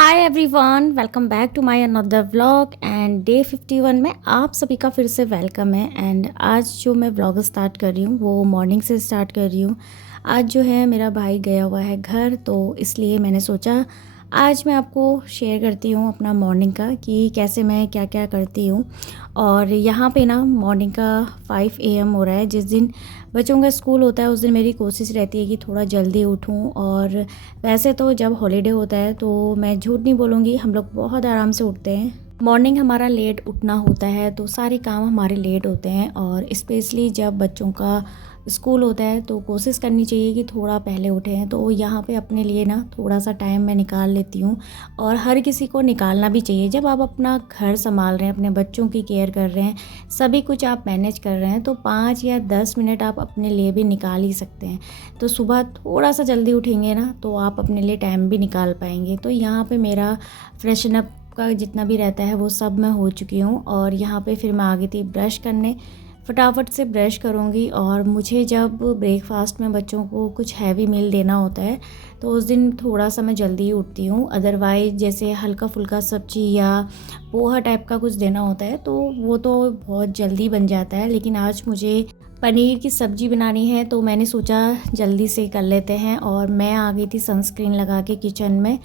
Hi everyone, welcome back to my another vlog and day 51 में आप सभी का फिर से वेलकम है। एंड आज जो मैं व्लॉग स्टार्ट कर रही हूँ वो मॉर्निंग से स्टार्ट कर रही हूँ। आज जो है मेरा भाई गया हुआ है घर, तो इसलिए मैंने सोचा आज मैं आपको शेयर करती हूँ अपना मॉर्निंग का कि कैसे मैं क्या क्या करती हूँ। और यहाँ पे ना मॉर्निंग का 5 AM हो रहा है। जिस दिन बच्चों का स्कूल होता है उस दिन मेरी कोशिश रहती है कि थोड़ा जल्दी उठूँ। और वैसे तो जब हॉलीडे होता है तो मैं झूठ नहीं बोलूँगी, हम लोग बहुत आराम से उठते हैं। मॉर्निंग हमारा लेट उठना होता है तो सारे काम हमारे लेट होते हैं, और स्पेशली जब बच्चों का स्कूल होता है तो कोशिश करनी चाहिए कि थोड़ा पहले उठें। तो यहाँ पे अपने लिए ना थोड़ा सा टाइम मैं निकाल लेती हूँ, और हर किसी को निकालना भी चाहिए। जब आप अपना घर संभाल रहे हैं, अपने बच्चों की केयर कर रहे हैं, सभी कुछ आप मैनेज कर रहे हैं, तो 5 या 10 मिनट आप अपने लिए भी निकाल ही सकते हैं। तो सुबह थोड़ा सा जल्दी उठेंगे ना तो आप अपने लिए टाइम भी निकाल पाएंगे। तो यहाँ पे मेरा फ्रेशन अप का जितना भी रहता है वो सब मैं हो चुकी हूँ, और यहाँ पे फिर मैं आ गई थी ब्रश करने। फटाफट से ब्रश करूँगी, और मुझे जब ब्रेकफास्ट में बच्चों को कुछ हैवी मील देना होता है तो उस दिन थोड़ा सा मैं जल्दी ही उठती हूँ। अदरवाइज़ जैसे हल्का फुल्का सब्जी या पोहा टाइप का कुछ देना होता है तो वो तो बहुत जल्दी बन जाता है। लेकिन आज मुझे पनीर की सब्ज़ी बनानी है तो मैंने सोचा जल्दी से कर लेते हैं, और मैं आ गई थी सनस्क्रीन लगा के किचन में।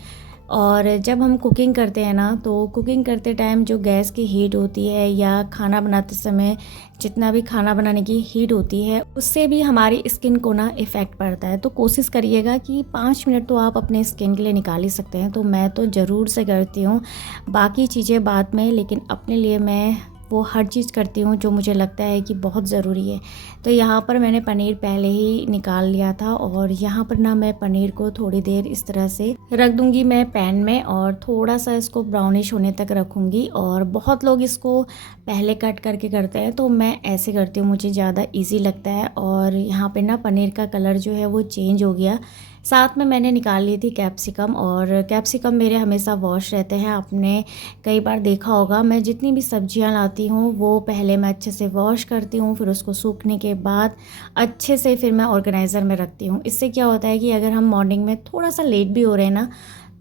और जब हम कुकिंग करते हैं ना तो कुकिंग करते टाइम जो गैस की हीट होती है या खाना बनाते समय जितना भी खाना बनाने की हीट होती है उससे भी हमारी स्किन को ना इफ़ेक्ट पड़ता है। तो कोशिश करिएगा कि 5 मिनट तो आप अपने स्किन के लिए निकाल ही सकते हैं। तो मैं तो ज़रूर से करती हूँ, बाकी चीज़ें बाद में, लेकिन अपने लिए मैं वो हर चीज़ करती हूँ जो मुझे लगता है कि बहुत ज़रूरी है। तो यहाँ पर मैंने पनीर पहले ही निकाल लिया था, और यहाँ पर ना मैं पनीर को थोड़ी देर इस तरह से रख दूँगी मैं पैन में, और थोड़ा सा इसको ब्राउनिश होने तक रखूँगी। और बहुत लोग इसको पहले कट करके करते हैं, तो मैं ऐसे करती हूँ, मुझे ज़्यादा ईजी लगता है। और यहाँ पर ना पनीर का कलर जो है वो चेंज हो गया। साथ में मैंने निकाल ली थी कैप्सिकम, और कैप्सिकम मेरे हमेशा वॉश रहते हैं। आपने कई बार देखा होगा, मैं जितनी भी सब्जियां लाती हूँ वो पहले मैं अच्छे से वॉश करती हूँ, फिर उसको सूखने के बाद अच्छे से फिर मैं ऑर्गेनाइज़र में रखती हूँ। इससे क्या होता है कि अगर हम मॉर्निंग में थोड़ा सा लेट भी हो रहे हैं ना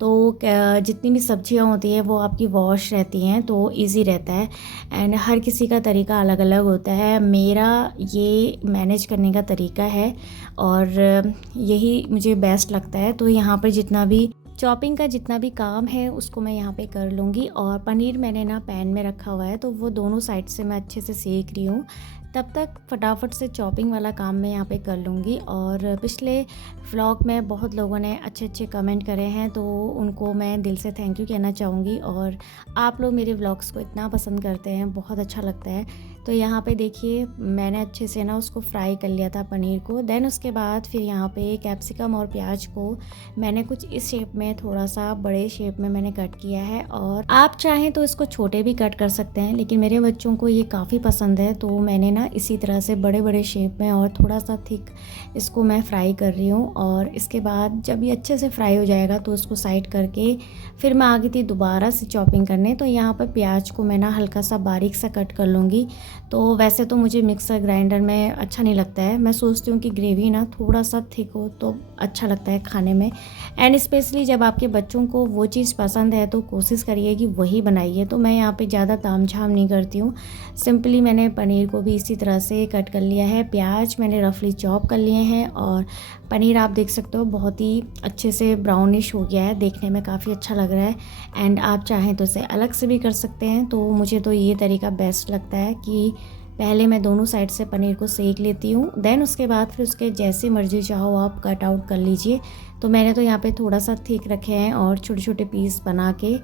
तो जितनी भी सब्जियां होती हैं वो आपकी वॉश रहती हैं तो इजी रहता है। एंड हर किसी का तरीका अलग अलग होता है, मेरा ये मैनेज करने का तरीका है और यही मुझे बेस्ट लगता है। तो यहाँ पर जितना भी चॉपिंग का जितना भी काम है उसको मैं यहाँ पे कर लूँगी। और पनीर मैंने ना पैन में रखा हुआ है तो वो दोनों साइड से मैं अच्छे से सेक रही हूँ। तब तक फटाफट से चॉपिंग वाला काम मैं यहाँ पे कर लूँगी। और पिछले व्लॉग में बहुत लोगों ने अच्छे अच्छे कमेंट करे हैं तो उनको मैं दिल से थैंक यू कहना चाहूँगी। और आप लोग मेरे व्लॉग्स को इतना पसंद करते हैं, बहुत अच्छा लगता है। तो यहाँ पे देखिए मैंने अच्छे से ना उसको फ्राई कर लिया था पनीर को। देन उसके बाद फिर यहाँ पे कैप्सिकम और प्याज को मैंने कुछ इस शेप में, थोड़ा सा बड़े शेप में मैंने कट किया है। और आप चाहें तो इसको छोटे भी कट कर सकते हैं, लेकिन मेरे बच्चों को ये काफ़ी पसंद है तो मैंने ना इसी तरह से बड़े बड़े शेप में और थोड़ा सा थिक इसको मैं फ्राई कर रही हूँ। और इसके बाद जब ये अच्छे से फ्राई हो जाएगा तो उसको साइड करके फिर मैं आ गई थी दोबारा से चॉपिंग करने। तो यहाँ पर प्याज को मैं ना हल्का सा बारीक सा कट कर लूँगी। तो वैसे तो मुझे मिक्सर ग्राइंडर में अच्छा नहीं लगता है, मैं सोचती हूँ कि ग्रेवी ना थोड़ा सा थिक हो तो अच्छा लगता है खाने में। एंड स्पेशली जब आपके बच्चों को वो चीज़ पसंद है तो कोशिश करिए कि वही बनाइए। तो मैं यहाँ पे ज़्यादा तामझाम नहीं करती हूँ, सिंपली मैंने पनीर को भी इसी तरह से कट कर लिया है। प्याज मैंने रफली चॉप कर लिए हैं, और पनीर आप देख सकते हो बहुत ही अच्छे से ब्राउनिश हो गया है, देखने में काफ़ी अच्छा लग रहा है। एंड आप चाहें तो इसे अलग से भी कर सकते हैं। तो मुझे तो ये तरीका बेस्ट लगता है कि पहले मैं दोनों साइड से पनीर को सेक लेती हूँ, देन उसके बाद फिर उसके जैसे मर्जी चाहो आप कट आउट कर लीजिए। तो मैंने तो यहाँ पे थोड़ा सा थिक रखे हैं और छोटे छोटे पीस बना के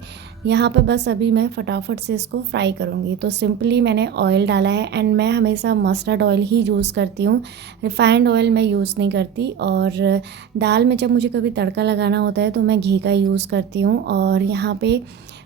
यहाँ पे बस अभी मैं फटाफट से इसको फ्राई करूँगी। तो सिंपली मैंने ऑयल डाला है, एंड मैं हमेशा मस्टर्ड ऑयल ही यूज़ करती हूँ, रिफाइंड ऑयल मैं यूज़ नहीं करती। और दाल में जब मुझे कभी तड़का लगाना होता है तो मैं घी का यूज़ करती हूँ। और यहाँ पे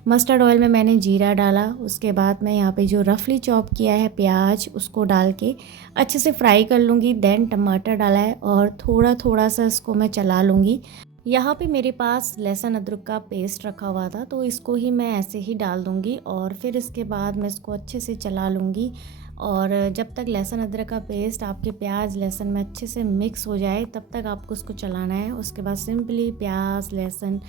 मस्टर्ड ऑयल में मैंने जीरा डाला, उसके बाद मैं यहाँ पे जो रफली चॉप किया है प्याज उसको डाल के अच्छे से फ्राई कर लूँगी। देन टमाटर डाला है और थोड़ा थोड़ा सा इसको मैं चला लूँगी। यहाँ पे मेरे पास लहसुन अदरक का पेस्ट रखा हुआ था तो इसको ही मैं ऐसे ही डाल दूँगी, और फिर इसके बाद मैं इसको अच्छे से चला लूँगी। और जब तक लहसुन अदरक का पेस्ट आपके प्याज लहसुन में अच्छे से मिक्स हो जाए तब तक आपको उसको चलाना है। उसके बाद सिंपली प्याज लहसुन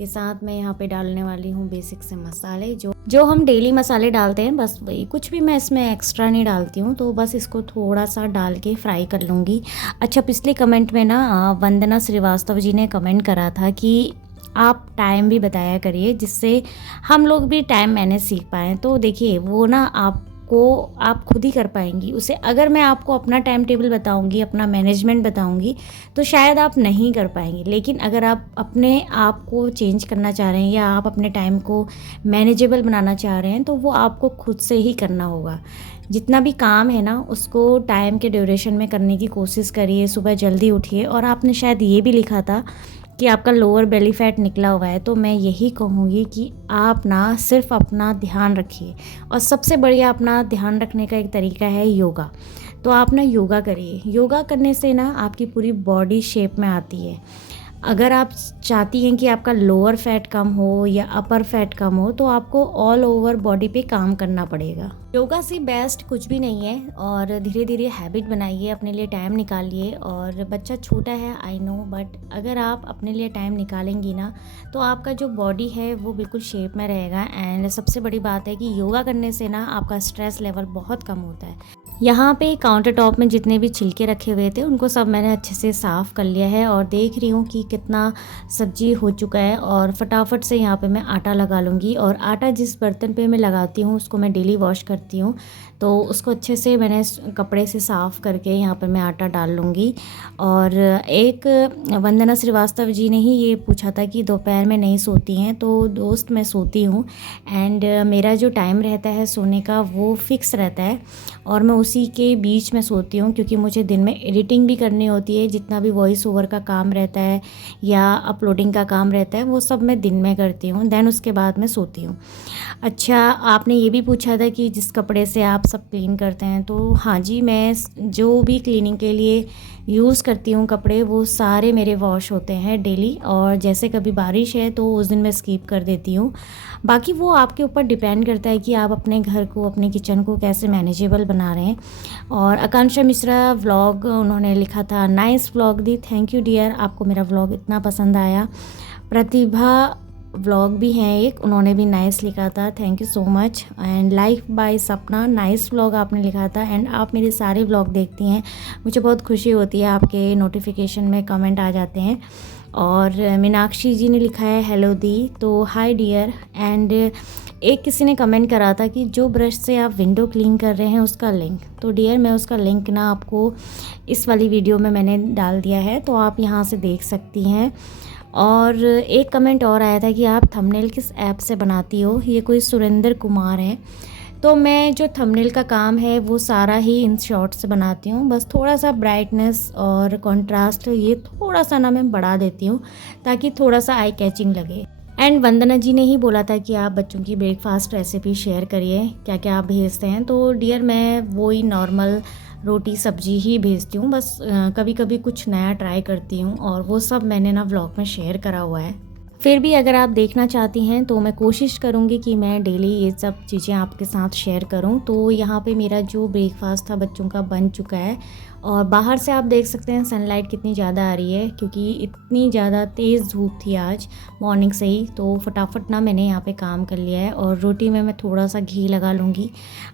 के साथ मैं यहाँ पे डालने वाली हूँ बेसिक से मसाले, जो हम डेली मसाले डालते हैं, बस वही, कुछ भी मैं इसमें एक्स्ट्रा नहीं डालती हूँ। तो बस इसको थोड़ा सा डाल के फ्राई कर लूँगी। अच्छा, पिछले कमेंट में ना वंदना श्रीवास्तव जी ने कमेंट करा था कि आप टाइम भी बताया करिए, जिससे हम लोग भी टाइम मैनेज सीख पाएँ। तो देखिए, वो ना आप खुद ही कर पाएंगी उसे। अगर मैं आपको अपना टाइम टेबल बताऊंगी, अपना मैनेजमेंट बताऊंगी, तो शायद आप नहीं कर पाएंगी। लेकिन अगर आप अपने आप को चेंज करना चाह रहे हैं या आप अपने टाइम को मैनेजेबल बनाना चाह रहे हैं, तो वो आपको खुद से ही करना होगा। जितना भी काम है ना, उसको टाइम के ड्यूरेशन में करने की कोशिश करिए। सुबह जल्दी उठिए। और आपने शायद ये भी लिखा था कि आपका लोअर बेली फैट निकला हुआ है, तो मैं यही कहूँगी कि आप ना सिर्फ अपना ध्यान रखिए। और सबसे बढ़िया अपना ध्यान रखने का एक तरीका है योगा। तो आप ना योगा करिए। योगा करने से ना आपकी पूरी बॉडी शेप में आती है। अगर आप चाहती हैं कि आपका लोअर फैट कम हो या अपर फैट कम हो, तो आपको ऑल ओवर बॉडी पे काम करना पड़ेगा। योगा से बेस्ट कुछ भी नहीं है। और धीरे धीरे हैबिट बनाइए, अपने लिए टाइम निकालिए। और बच्चा छोटा है, आई नो, बट अगर आप अपने लिए टाइम निकालेंगी ना, तो आपका जो बॉडी है वो बिल्कुल शेप में रहेगा। एंड सबसे बड़ी बात है कि योगा करने से ना आपका स्ट्रेस लेवल बहुत कम होता है। यहाँ पे काउंटर टॉप में जितने भी छिलके रखे हुए थे, उनको सब मैंने अच्छे से साफ़ कर लिया है। और देख रही हूँ कि कितना सब्जी हो चुका है। और फटाफट से यहाँ पे मैं आटा लगा लूँगी। और आटा जिस बर्तन पे मैं लगाती हूँ, उसको मैं डेली वॉश करती हूँ, तो उसको अच्छे से मैंने कपड़े से साफ़ करके यहाँ पर मैं आटा डाल लूँगी। और एक वंदना श्रीवास्तव जी ने ही ये पूछा था कि दोपहर में नहीं सोती हैं, तो दोस्त मैं सोती हूँ। एंड मेरा जो टाइम रहता है सोने का वो फिक्स रहता है, और मैं उसी के बीच में सोती हूँ, क्योंकि मुझे दिन में एडिटिंग भी करनी होती है। जितना भी वॉइस ओवर का काम रहता है या अपलोडिंग का काम रहता है, वो सब मैं दिन में करती हूँ। देन उसके बाद मैं सोती हूँ। अच्छा, आपने ये भी पूछा था कि जिस कपड़े से आप सब क्लीन करते हैं, तो हाँ जी, मैं जो भी क्लीनिंग के लिए यूज़ करती हूँ कपड़े, वो सारे मेरे वॉश होते हैं डेली। और जैसे कभी बारिश है तो उस दिन मैं स्किप कर देती हूँ। बाकी वो आपके ऊपर डिपेंड करता है कि आप अपने घर को, अपने किचन को कैसे मैनेजेबल बना रहे हैं। और आकांक्षा मिश्रा व्लॉग, उन्होंने लिखा था, नाइस व्लॉग दी। थैंक यू डियर, आपको मेरा व्लॉग इतना पसंद आया। प्रतिभा व्लॉग भी हैं एक, उन्होंने भी नाइस लिखा था, thank you so much. And life by Sapna, nice vlog आपने लिखा था। एंड आप मेरे सारे व्लॉग देखती हैं, मुझे बहुत खुशी होती है, आपके नोटिफिकेशन में कमेंट आ जाते हैं। और मीनाक्षी जी ने लिखा है, हेलो दी, तो हाय डियर। एंड एक किसी ने कमेंट करा था कि जो ब्रश से आप विंडो क्लीन कर रहे हैं उसका लिंक, तो डियर मैं उसका लिंक ना आपको इस वाली वीडियो में मैंने डाल दिया है, तो आप यहाँ से देख सकती हैं। और एक कमेंट और आया था कि आप थंबनेल किस ऐप से बनाती हो, ये कोई सुरेंद्र कुमार है। तो मैं जो थंबनेल का काम है वो सारा ही इन शॉर्ट से बनाती हूँ। बस थोड़ा सा ब्राइटनेस और कंट्रास्ट ये थोड़ा सा ना मैं बढ़ा देती हूँ, ताकि थोड़ा सा आई कैचिंग लगे। एंड वंदना जी ने ही बोला था कि आप बच्चों की ब्रेकफास्ट रेसिपी शेयर करिए, क्या क्या आप भेजते हैं। तो डियर मैं वही नॉर्मल रोटी सब्जी ही भेजती हूँ, बस कभी कभी कुछ नया ट्राई करती हूँ, और वो सब मैंने ना व्लॉग में शेयर करा हुआ है। फिर भी अगर आप देखना चाहती हैं तो मैं कोशिश करूँगी कि मैं डेली ये सब चीज़ें आपके साथ शेयर करूँ। तो यहाँ पे मेरा जो ब्रेकफास्ट था बच्चों का बन चुका है। और बाहर से आप देख सकते हैं सनलाइट कितनी ज़्यादा आ रही है, क्योंकि इतनी ज़्यादा तेज़ धूप थी आज मॉर्निंग से ही। तो फटाफट ना मैंने यहाँ पे काम कर लिया है। और रोटी में मैं थोड़ा सा घी लगा लूँगी।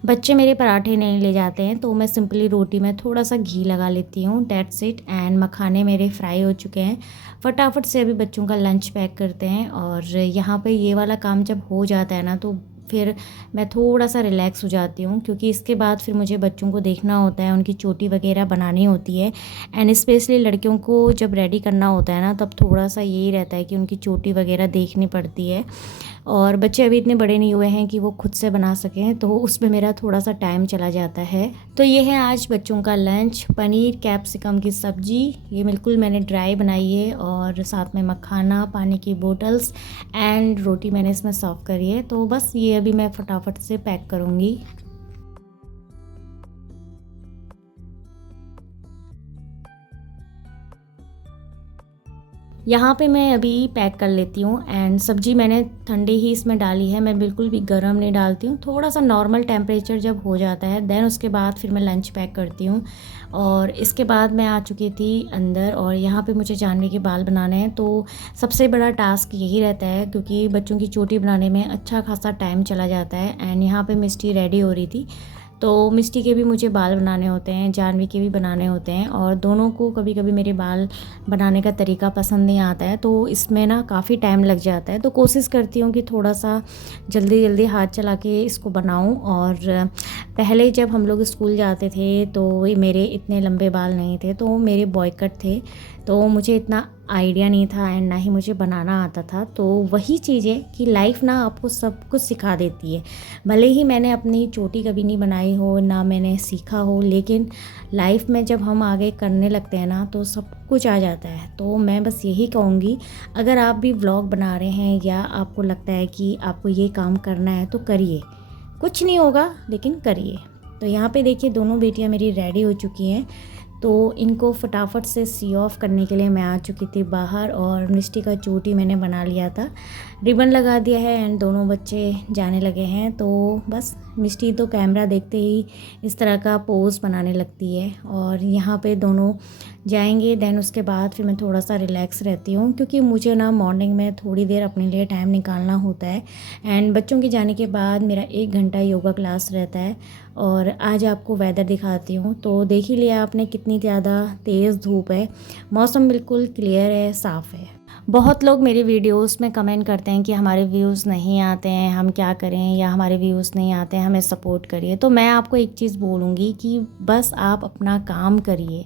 बच्चे मेरे पराठे नहीं ले जाते हैं, तो मैं सिंपली रोटी में थोड़ा सा घी लगा लेती हूँ, डेट्स इट। एंड मखाने मेरे फ्राई हो चुके हैं। फटाफट से अभी बच्चों का लंच पैक करते हैं। और यहाँ पे ये वाला काम जब हो जाता है ना, तो फिर मैं थोड़ा सा रिलैक्स हो जाती हूँ, क्योंकि इसके बाद फिर मुझे बच्चों को देखना होता है, उनकी चोटी वगैरह बनानी होती है। एंड स्पेशली लड़कियों को जब रेडी करना होता है ना, तब थोड़ा सा यही रहता है कि उनकी चोटी वगैरह देखनी पड़ती है। और बच्चे अभी इतने बड़े नहीं हुए हैं कि वो खुद से बना सकें, तो उसमें मेरा थोड़ा सा टाइम चला जाता है। तो ये है आज बच्चों का लंच, पनीर कैप्सिकम की सब्ज़ी, ये बिल्कुल मैंने ड्राई बनाई है। और साथ में मखाना, पानी की बोतल्स एंड रोटी मैंने इसमें सर्व करी है। तो बस ये अभी मैं फटाफट से पैक करूँगी। यहाँ पे मैं अभी पैक कर लेती हूँ एंड सब्ज़ी मैंने ठंडी ही इसमें डाली है, मैं बिल्कुल भी गर्म नहीं डालती हूँ। थोड़ा सा नॉर्मल टेम्परेचर जब हो जाता है देन उसके बाद फिर मैं लंच पैक करती हूँ। और इसके बाद मैं आ चुकी थी अंदर और यहाँ पे मुझे जानवी के बाल बनाने हैं। तो सबसे बड़ा टास्क यही रहता है क्योंकि बच्चों की चोटी बनाने में अच्छा खासा टाइम चला जाता है। एंड यहाँ पे मिष्टी रेडी हो रही थी, तो मिष्टी के भी मुझे बाल बनाने होते हैं, जानवी के भी बनाने होते हैं और दोनों को कभी कभी मेरे बाल बनाने का तरीका पसंद नहीं आता है, तो इसमें ना काफ़ी टाइम लग जाता है। तो कोशिश करती हूँ कि थोड़ा सा जल्दी जल्दी हाथ चला के इसको बनाऊँ। और पहले जब हम लोग स्कूल जाते थे तो मेरे इतने लंबे बाल नहीं थे, तो मेरे बॉय कट थे, तो मुझे इतना आइडिया नहीं था एंड ना ही मुझे बनाना आता था। तो वही चीज़ है कि लाइफ ना आपको सब कुछ सिखा देती है। भले ही मैंने अपनी चोटी कभी नहीं बनाई हो, ना मैंने सीखा हो, लेकिन लाइफ में जब हम आगे करने लगते हैं ना तो सब कुछ आ जाता है। तो मैं बस यही कहूँगी, अगर आप भी व्लॉग बना रहे हैं या आपको लगता है कि आपको ये काम करना है तो करिए, कुछ नहीं होगा लेकिन करिए। तो यहाँ पे देखिए दोनों बेटियाँ मेरी रेडी हो चुकी हैं, तो इनको फटाफट से सी ऑफ करने के लिए मैं आ चुकी थी बाहर। और मिष्टी का चोटी मैंने बना लिया था, रिबन लगा दिया है एंड दोनों बच्चे जाने लगे हैं। तो बस मिष्टी तो कैमरा देखते ही इस तरह का पोज बनाने लगती है और यहाँ पे दोनों जाएंगे देन उसके बाद फिर मैं थोड़ा सा रिलैक्स रहती हूँ क्योंकि मुझे ना मॉर्निंग में थोड़ी देर अपने लिए टाइम निकालना होता है। एंड बच्चों के जाने के बाद मेरा 1 घंटा योगा क्लास रहता है। और आज आपको वेदर दिखाती हूँ, तो देख ही लिया आपने कितनी ज़्यादा तेज़ धूप है, मौसम बिल्कुल क्लियर है, साफ़ है। बहुत लोग मेरे वीडियोस में कमेंट करते हैं कि हमारे व्यूज़ नहीं आते हैं, हम क्या करें, या हमारे व्यूज़ नहीं आते हैं, हमें सपोर्ट करिए। तो मैं आपको एक चीज़ बोलूँगी कि बस आप अपना काम करिए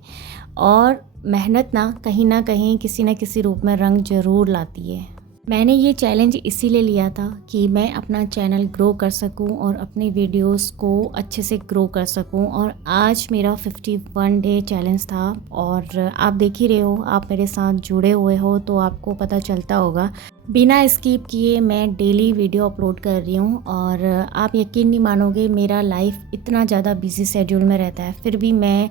और मेहनत ना कहीं किसी न किसी रूप में रंग ज़रूर लाती है। मैंने ये चैलेंज इसीलिए लिया था कि मैं अपना चैनल ग्रो कर सकूं और अपने वीडियोस को अच्छे से ग्रो कर सकूं। और आज मेरा 51 डे चैलेंज था और आप देख ही रहे हो, आप मेरे साथ जुड़े हुए हो तो आपको पता चलता होगा, बिना स्किप किए मैं डेली वीडियो अपलोड कर रही हूँ। और आप यकीन नहीं मानोगे, मेरा लाइफ इतना ज़्यादा बिजी शेड्यूल में रहता है, फिर भी मैं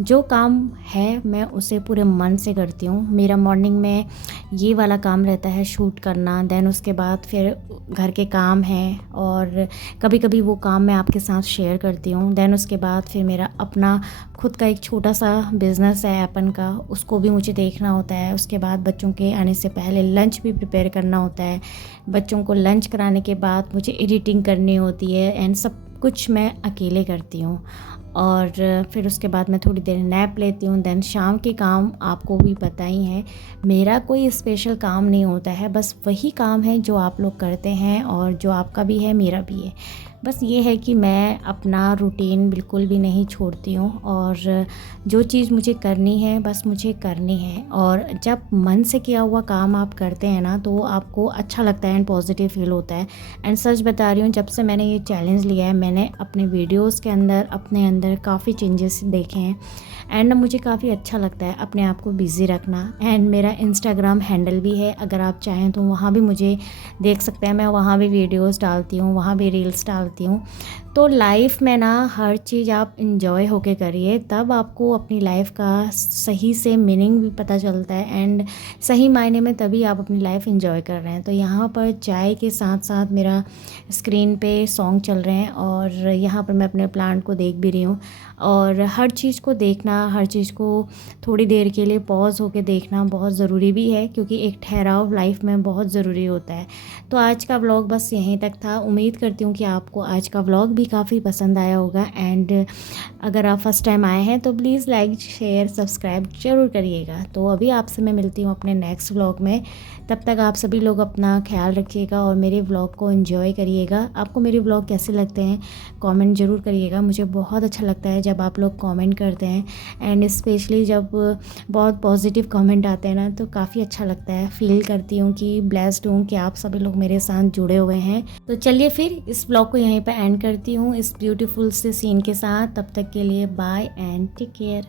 जो काम है मैं उसे पूरे मन से करती हूँ। मेरा मॉर्निंग में ये वाला काम रहता है शूट करना, देन उसके बाद फिर घर के काम हैं और कभी कभी वो काम मैं आपके साथ शेयर करती हूँ। देन उसके बाद फिर मेरा अपना खुद का एक छोटा सा बिज़नेस है एपन का, उसको भी मुझे देखना होता है। उसके बाद बच्चों के आने से पहले लंच भी प्रिपेयर करना होता है, बच्चों को लंच कराने के बाद मुझे एडिटिंग करनी होती है एंड सब कुछ मैं अकेले करती हूँ। और फिर उसके बाद मैं थोड़ी देर नैप लेती हूँ। देन शाम के काम आपको भी पता ही है, मेरा कोई स्पेशल काम नहीं होता है, बस वही काम है जो आप लोग करते हैं और जो आपका भी है मेरा भी है। बस ये है कि मैं अपना रूटीन बिल्कुल भी नहीं छोड़ती हूँ और जो चीज़ मुझे करनी है बस मुझे करनी है। और जब मन से किया हुआ काम आप करते हैं ना तो आपको अच्छा लगता है एंड पॉजिटिव फील होता है। एंड सच बता रही हूँ, जब से मैंने ये चैलेंज लिया है मैंने अपने वीडियोज़ के अंदर अपने अंदर काफ़ी चेंजेस देखे हैं एंड मुझे काफ़ी अच्छा लगता है अपने आप को बिज़ी रखना। एंड मेरा इंस्टाग्राम हैंडल भी है, अगर आप चाहें तो वहाँ भी मुझे देख सकते हैं, मैं वहाँ भी वीडियोस डालती हूँ, वहाँ भी रील्स डालती हूँ। तो लाइफ में ना हर चीज़ आप इंजॉय होके करिए, तब आपको अपनी लाइफ का सही से मीनिंग भी पता चलता है एंड सही मायने में तभी आप अपनी लाइफ इंजॉय कर रहे हैं। तो यहाँ पर चाय के साथ साथ मेरा स्क्रीन पे सॉन्ग चल रहे हैं और यहाँ पर मैं अपने प्लांट को देख भी रही हूँ। और हर चीज़ को देखना, हर चीज़ को थोड़ी देर के लिए पॉज होके देखना बहुत ज़रूरी भी है, क्योंकि एक ठहराव लाइफ में बहुत ज़रूरी होता है। तो आज का व्लॉग बस यहीं तक था। उम्मीद करती हूँ कि आपको आज का व्लॉग भी काफ़ी पसंद आया होगा एंड अगर आप फर्स्ट टाइम आए हैं तो प्लीज़ लाइक शेयर सब्सक्राइब ज़रूर करिएगा। तो अभी आपसे मैं मिलती हूँ अपने नेक्स्ट व्लॉग में, तब तक आप सभी लोग अपना ख्याल रखिएगा और मेरे व्लॉग को एंजॉय करिएगा। आपको मेरे व्लॉग कैसे लगते हैं कमेंट ज़रूर करिएगा, मुझे बहुत अच्छा लगता है जब आप लोग कमेंट करते हैं एंड स्पेशली जब बहुत पॉजिटिव कमेंट आते हैं ना तो काफ़ी अच्छा लगता है। फील करती हूँ कि ब्लेस्ड हूँ कि आप सभी लोग मेरे साथ जुड़े हुए हैं। तो चलिए फिर इस ब्लॉग को यहीं पर एंड करती हूँ इस ब्यूटीफुल से सीन के साथ। तब तक के लिए बाय एंड टेक केयर।